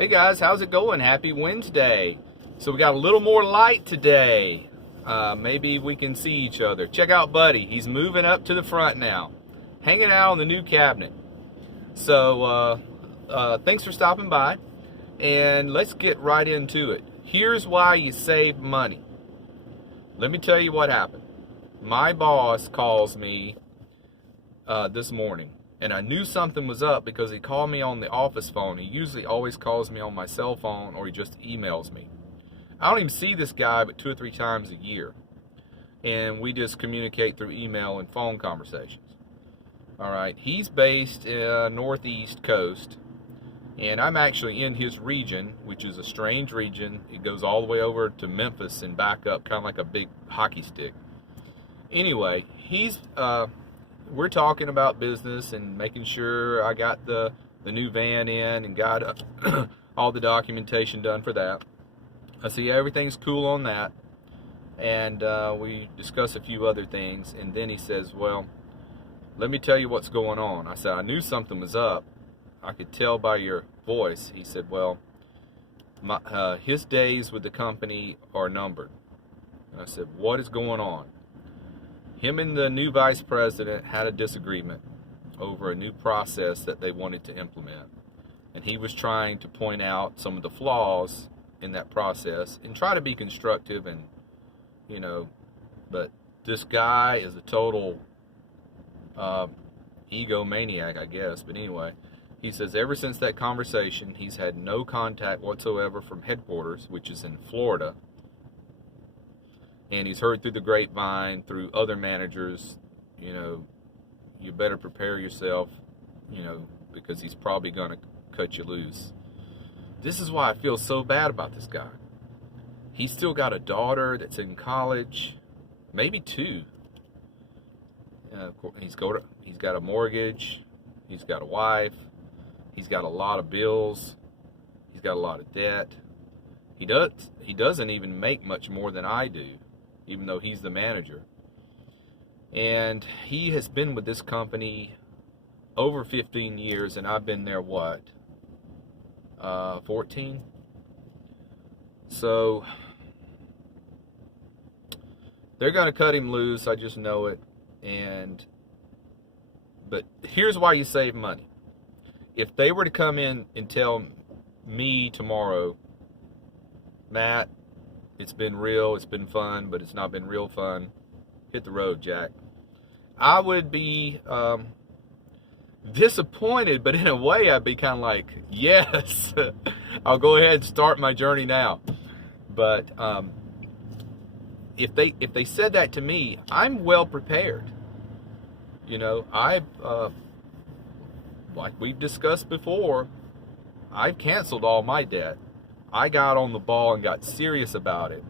Hey guys, how's it going? Happy Wednesday. So we got a little more light today. Maybe we can see each other. Check out Buddy. He's moving up to the front now, hanging out on the new cabinet. So thanks for stopping by, and let's get right into it. Here's why you save money. Let me tell you what happened. My boss calls me this morning, and I knew something was up because he called me on the office phone. He usually always calls me on my cell phone, or he just emails me. I don't even see this guy but 2 or 3 times a year, and we just communicate through email and phone conversations. All right, he's based northeast coast, and I'm actually in his region, which is a strange region. It goes all the way over to Memphis and back up, kind of like a big hockey stick. Anyway, we're talking about business and making sure I got the new van in and got all the documentation done for that. I see everything's cool on that, and we discuss a few other things, and then he says, well, let me tell you what's going on. I said, I knew something was up. I could tell by your voice. He said, well, his days with the company are numbered. And I said, what is going on? Him and the new vice president had a disagreement over a new process that they wanted to implement. And he was trying to point out some of the flaws in that process and try to be constructive, and, but this guy is a total egomaniac, I guess. But anyway, he says ever since that conversation, he's had no contact whatsoever from headquarters, which is in Florida. And he's heard through the grapevine, through other managers, you better prepare yourself, because he's probably going to cut you loose. This is why I feel so bad about this guy. He's still got a daughter that's in college, maybe 2. He's got a mortgage. He's got a wife. He's got a lot of bills. He's got a lot of debt. He doesn't even make much more than I do, even though he's the manager. And he has been with this company over 15 years, and I've been there, 14? So they're going to cut him loose, I just know it. But here's why you save money. If they were to come in and tell me tomorrow, Matt, it's been real, it's been fun, but it's not been real fun, hit the road, Jack, I would be disappointed, but in a way I'd be kind of like, yes, I'll go ahead and start my journey now. But if they said that to me, I'm well prepared. Like we've discussed before, I've canceled all my debt. I got on the ball and got serious about it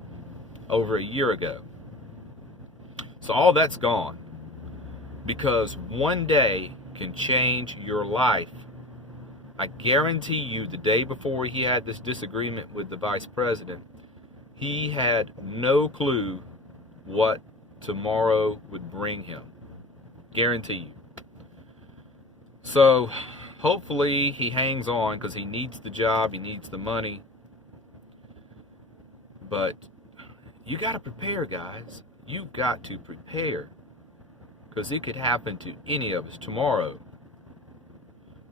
over a year ago. So all that's gone, because one day can change your life. I guarantee you, the day before he had this disagreement with the vice president, he had no clue what tomorrow would bring him. Guarantee you. So hopefully he hangs on, because he needs the job, he needs the money. But you got to prepare, guys. You got to prepare, because it could happen to any of us tomorrow.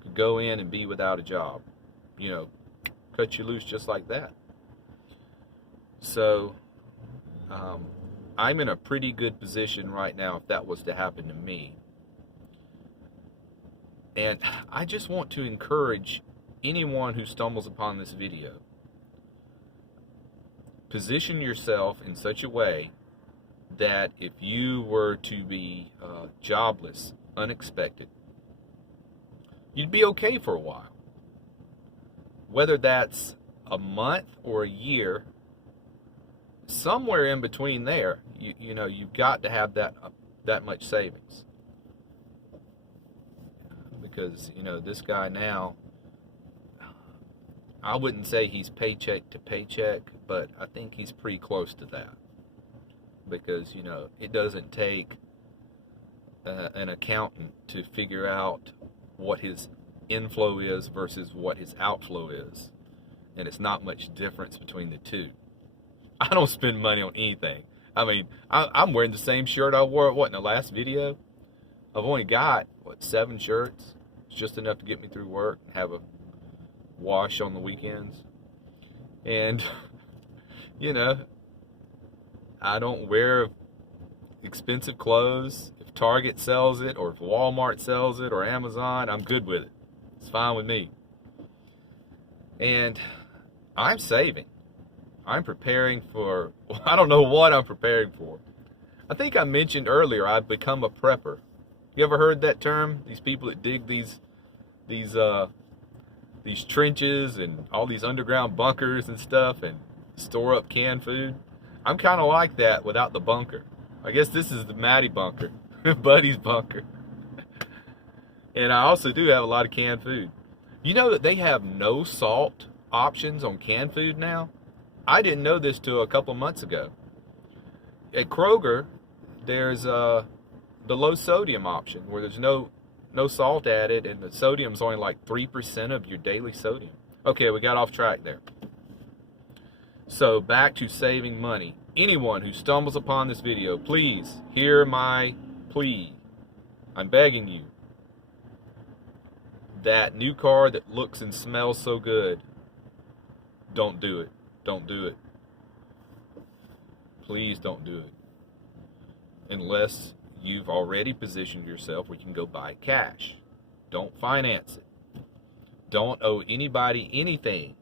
Could go in and be without a job, cut you loose just like that. So I'm in a pretty good position right now if that was to happen to me. And I just want to encourage anyone who stumbles upon this video, position yourself in such a way that if you were to be jobless, unexpected, you'd be okay for a while. Whether that's a month or a year, somewhere in between there, you've got to have that much savings. Because, this guy now, I wouldn't say he's paycheck to paycheck, but I think he's pretty close to that. Because, it doesn't take an accountant to figure out what his inflow is versus what his outflow is. and it's not much difference between the two. I don't spend money on anything. I mean, I'm wearing the same shirt I wore, in the last video? I've only got, 7 shirts? It's just enough to get me through work, have a wash on the weekends. And, you know, I don't wear expensive clothes. If Target sells it, or if Walmart sells it, or Amazon, I'm good with it. It's fine with me. And I'm saving. I'm preparing for, I don't know what I'm preparing for. I think I mentioned earlier I've become a prepper. You ever heard that term? These people that dig these trenches and all these underground bunkers and stuff and store up canned food. I'm kind of like that without the bunker. I guess this is the Matty bunker, Buddy's bunker. And I also do have a lot of canned food. You know that they have no salt options on canned food now? I didn't know this till a couple months ago. At Kroger, there's the low sodium option where there's no salt added, and the sodium's only like 3% of your daily sodium. Okay, we got off track there. So back to saving money. Anyone who stumbles upon this video, please hear my plea. I'm begging you. That new car that looks and smells so good, don't do it. Don't do it. Please don't do it. Unless you've already positioned yourself where you can go buy cash. Don't finance it. Don't owe anybody anything.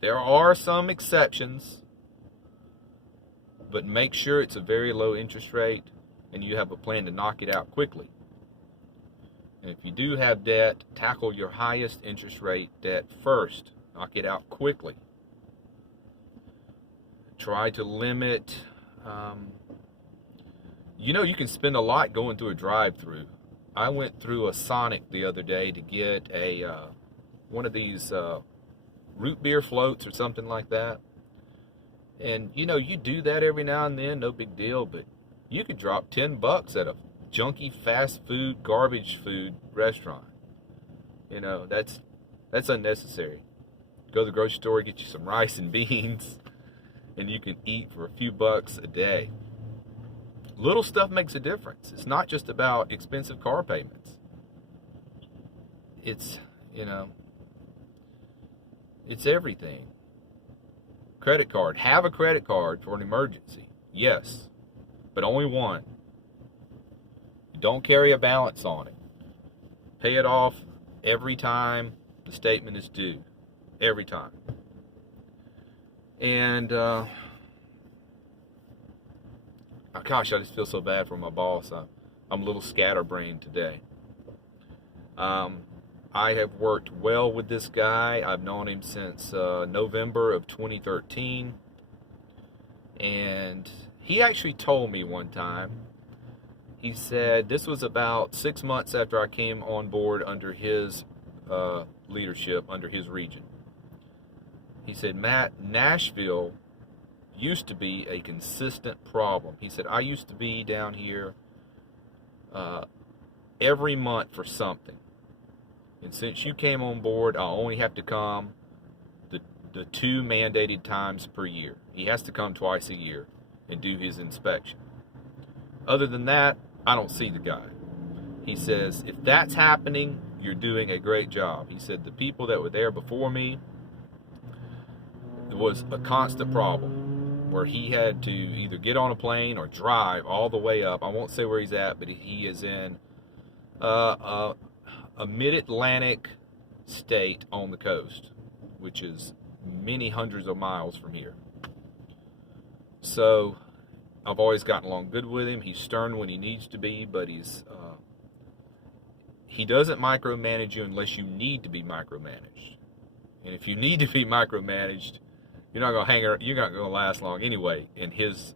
There are some exceptions, but make sure it's a very low interest rate and you have a plan to knock it out quickly. And if you do have debt, tackle your highest interest rate debt first. Knock it out quickly. Try to limit, you can spend a lot going through a drive-through. I went through a Sonic the other day to get one of these root beer floats or something like that. And, you do that every now and then, no big deal, but you could drop $10 at a junky fast food, garbage food restaurant. That's unnecessary. Go to the grocery store, get you some rice and beans, and you can eat for a few bucks a day. Little stuff makes a difference. It's not just about expensive car payments. It's everything. Credit card. Have a credit card for an emergency. Yes, but only one. Don't carry a balance on it. Pay it off every time the statement is due. Every time. And, gosh, I just feel so bad for my boss. I'm a little scatterbrained today. I have worked well with this guy. I've known him since November of 2013. And he actually told me one time, he said this was about 6 months after I came on board under his leadership, under his region. He said, Matt, Nashville used to be a consistent problem. He said, I used to be down here every month for something. And since you came on board, I only have to come the 2 mandated times per year. He has to come twice a year and do his inspection. Other than that, I don't see the guy. He says, if that's happening, you're doing a great job. He said, the people that were there before me, it was a constant problem where he had to either get on a plane or drive all the way up. I won't say where he's at, but he is in a mid-Atlantic state on the coast, which is many hundreds of miles from here. So I've always gotten along good with him. He's stern when he needs to be, but he doesn't micromanage you unless you need to be micromanaged. And if you need to be micromanaged, you're not going to last long anyway in his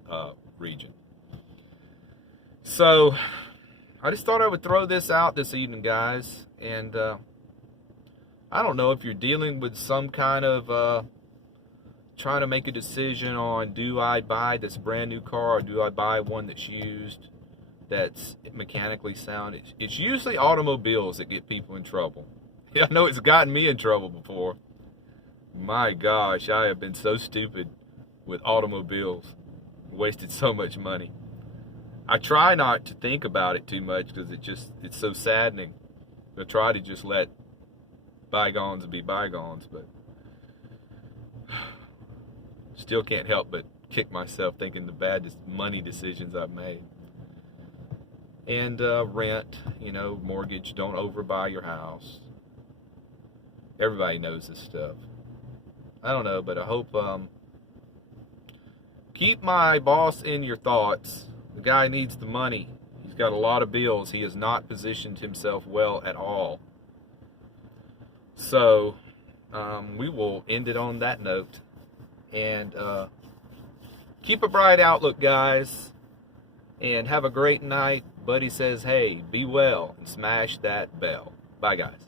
region. So I just thought I would throw this out this evening, guys. And I don't know if you're dealing with some kind of trying to make a decision on, do I buy this brand new car or do I buy one that's used, that's mechanically sound? It's usually automobiles that get people in trouble. I know it's gotten me in trouble before. My gosh, I have been so stupid with automobiles. Wasted so much money. I try not to think about it too much because it's so saddening. I try to just let bygones be bygones, but still can't help but kick myself thinking the bad money decisions I've made. And rent, mortgage, don't overbuy your house. Everybody knows this stuff. I don't know, but I hope, keep my boss in your thoughts. The guy needs the money. He's got a lot of bills. He has not positioned himself well at all. So, we will end it on that note. And keep a bright outlook, guys. And have a great night. Buddy says, hey, be well and smash that bell. Bye, guys.